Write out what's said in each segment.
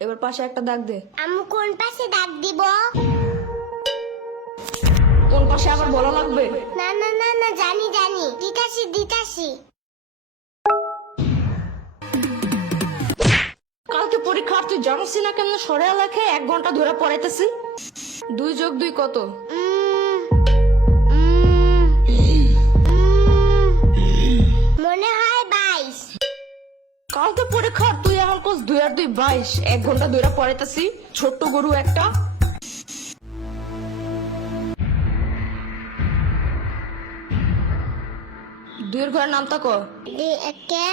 এবার পাশে একটা দাগ দে। আমি কোন পাশে দাগ দিব? কোন পাশে আবার বলা লাগবে? না না না না, জানি জানি, দিতাছি। কালকে পরীক্ষা, তুই জানিস না কেমন সরে লেখে 1 ঘন্টা ধরে পড়াইতেছি। 2 যোগ 2 কত? মনে হয় 22। কালকে পরীক্ষা, তুই এখন কোস 2 আর 2 22। 1 ঘন্টা ধরে পড়াইতেছি, ছোট্ট গরু একটা। 2 এর ঘরের নামটা ক। 2 একে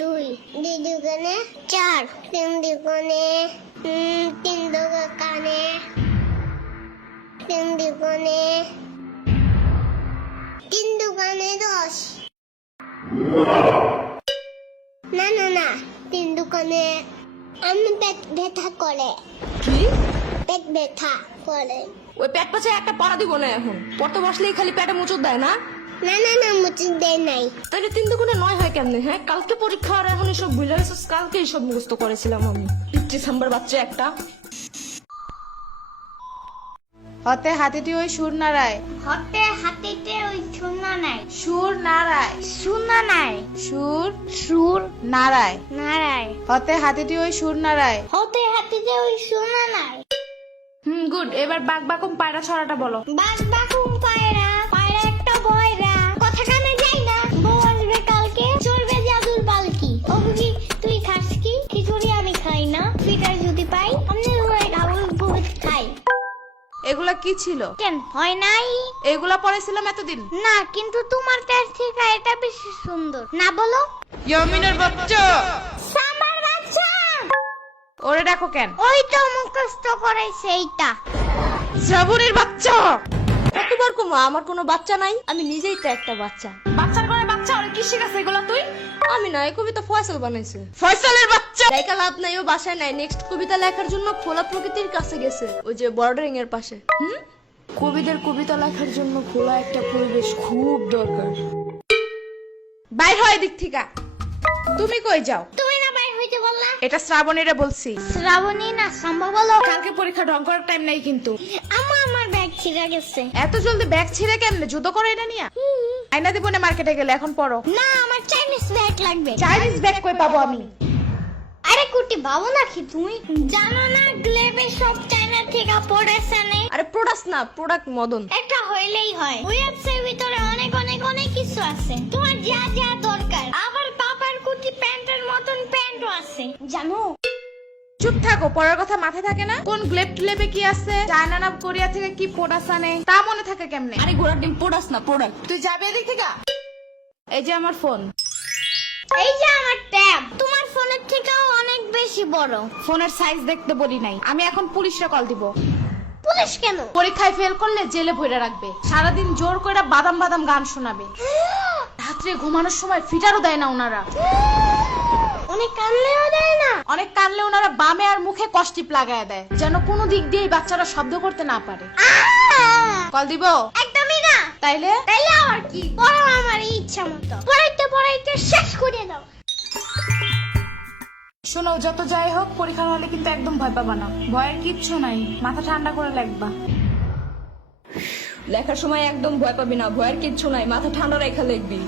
2, 2 দুগুণে 4, 3 দুগুণে 3 দুগুণে 3 দুগুণে 10। না না না, 3 দুগুণে আমি পেট ব্যথা করে। কি? পেট ব্যথা করে। ওই পেট পাশে একটা পাড়া দিব না এখন। পড়তে বসলেই খালি পেটে মুচুর দেয় না? না না না, মুচি দেয় নাই। তাহলে 3 দুগুণে 9 হয় কেমনে? হ্যাঁ, কালকে পরীক্ষা আর এখন এসব ভুলে গেছিস? কালকে এসব মুখস্থ করেছিলাম আমি। ডিসেম্বর বাচ্চা একটা। হতে হাতিটি ওই সুর নাড়ায়। হতে হাতিতে ওই শূন্য নাই। সুর নাড়ায়। শূন্য নাই। সুর নাড়ায়। নারায়। হতে হাতিটি ওই সুর নাড়ায়। হতে হাতিতে ওই শূন্য নাই। গুড। এবার বাক বাকুম পায়রা ছড়াটা বলো। বাস বাকুম পায়রা, পায়রা একটা বয়রা, কথা কানে যাই না, বউ আসবে কালকে, চলবে জাদুর পালকি। ও বুঝি তুই খাস কি? খিচুড়ি আমি খাই না, পিঠার যদি পাই আমি ডাবল বহুত খাই। এগুলা কি ছিল? কেন হয় নাই? এগুলা পড়েছিলাম এতদিন। না, কিন্তু তোমার কাছ থেকে এটা বেশি সুন্দর। না বলো? ইয়ামিনের বাচ্চা। সামার বাচ্চা। ওরে দেখো কেন? ওই তো মুখস্থ করাইছে এইটা। শ্রাবণীর বাচ্চা। কতবার কমা, আমার কোনো বাচ্চা নাই, আমি নিজেই তো একটা বাচ্চা। বাচ্চার করে বাচ্চা, ওরে কি শিখাছে এগুলা তুই? আমি না, এই কবিতা ফয়সাল বানাইছে। ফয়সালের বাচ্চা। লেখা লাভ নাই, ও বাসায় নাই। নেক্সট কবিতা লেখার জন্য খোলা প্রকৃতির কাছে গেছে, ওই যে বর্ডারিং এর পাশে। কবিদের কবিতা লেখার জন্য খোলা একটা পরিবেশ খুব দরকার। বাইর হয় দিক থেকে। তুমি কই যাও? তুমি না বাইর হইতে বললা? এটা শ্রাবণীরে বলছি। শ্রাবণী না, সম্ভব বলো। কালকে পরীক্ষা ঢং করার টাইম নাই কিন্তু। আমার ব্যাগ ছিঁড়ে গেছে। এত জলদি ব্যাগ ছিঁড়ে কেমনে? জুতো করো এটা নিয়া। আয়না দিব না মার্কেটে গেলে, এখন পড়ো। না, আমার চাইনিজ ব্যাগ লাগবে। চাইনিজ ব্যাগ কই পাবো আমি? আরে কুটি, ভাবো নাকি তুমি? জানো না গ্লেবে সব চায়না থেকে পড়েছে নে। আরে প্রোডাক্ট না, প্রোডাক্ট মদন। একটা হইলেই হয়। ওয়েবসাইটের ভিতরে অনেক অনেক অনেক কিছু আছে, তোমার যা যা দরকার। আবার পাপার কুটি প্যান্টের মতন প্যান্টও আছে, জানো? চুপ থাকো, পড়ার কথা মাথায় থাকে না? কোন গ্লেব টেলেবে কি আছে, চায়না না কোরিয়া থেকে কি প্রোডাক্ট আনে, তা মনে থাকে কেমনে? আরে ঘোড়ার ডিম প্রোডাক্ট না, প্রোডাক্ট। তুই যাবে এদিক থেকে। এই যে আমার ফোন। এই যে আমার ট্যাব, তোমার ফোনের থেকেও অনেক বেশি বড়। ফোনের সাইজ দেখতে বলি নাই, আমি এখন পুলিশে কল দিব। পুলিশ কেন? পরীক্ষায় ফেল করলে জেলে ভরে রাখবে, সারাদিন জোর করে বাদাম বাদাম গান শোনাবে, রাত্রে ঘুমানোর সময় ফিটারও দেয় না ওনারা। অনেক কানলেও দেয় না? অনেক কানলে ওনারা বামে আর মুখে কষ্টিপ লাগায় দেয়, যেন কোনো দিক দিয়ে বাচ্চারা শব্দ করতে না পারে। কল দিব? একদমই না। তাইলে আর কি, পড়ো আমার ইচ্ছা মতো। পড়াইতে শেষ করে দাও। শোনো, যত যাই হোক পরীক্ষা হলে কিন্তু একদম ভয় পাবা না। ভয়ের কিচ্ছু নাই, মাথা ঠান্ডা করে লিখবা। লেখার সময় একদম ভয় পাবি না, ভয়ের কিচ্ছু নাই, মাথা ঠান্ডা রেখা লিখবি।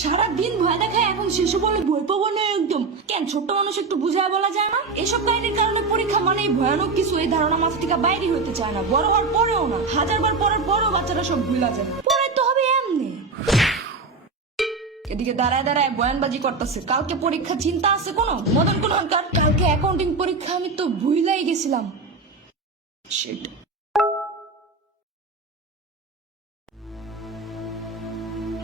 সারাদিন ভয় দেখায়, এখন শেষে বলে ভয় পাবো না একদম। কেন, ছোট্ট মানুষ একটু বুঝায় বলা যায় না? এসব কাহিনীর কারণে পরীক্ষা মানে ভয়ানক কিছু, এই ধারণা মাথা থেকে বাইরে হতে চায় না। বড় হওয়ার পরেও না, 1000 বার পড়ার পরেও বাচ্চারা সব ভুলা যায়। পরে তো হবে এমনি। এদিকে দাঁড়ায় দাঁড়ায় বয়ানবাজি করতেছে। কালকে পরীক্ষা, চিন্তা আছে কোনো? মদন কোন হনকার, কালকে অ্যাকাউন্টিং পরীক্ষা, আমি তো ভুলাই গেছিলাম। শিট।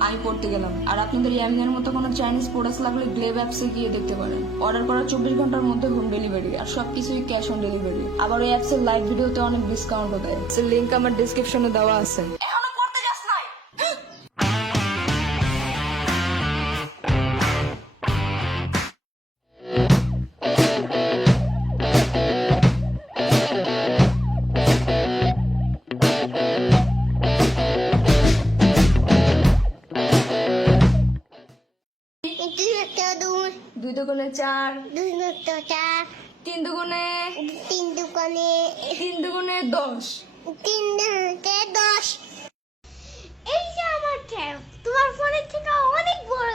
আমি পড়তে গেলাম। আর আপনাদের ইয়ামিনের মতো কোনো চাইনিজ প্রোডাক্ট লাগলে গ্লেব অ্যাপসে গিয়ে দেখতে পারেন। অর্ডার করার 24 ঘন্টার মধ্যে হোম ডেলিভারি, আর সবকিছুই ক্যাশ অন ডেলিভারি। আবার ওই অ্যাপসের লাইভ ভিডিওতে অনেক ডিসকাউন্টও দেয়। লিংক আমার ডেসক্রিপশনে দেওয়া আছে। এখনো পড়তে যাস নাই? দুই 2 দুগুণে 4, 4, 3 দুগুণে 3 দুগুণে 3 দুগুণে 10। 3 দুগুণে 10। এই যে আমার ট্যাব তোমার ফোনের থেকে অনেক বড়।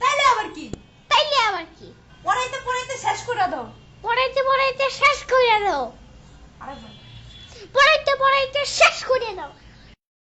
তাইলে আবার কি? তাইলে আবার কি? পড়াইতে পড়াইতে শেষ করে দাও। পড়াইতে পড়াইতে শেষ করে দাও। আরে বাবা। পড়াইতে পড়াইতে শেষ করে দাও।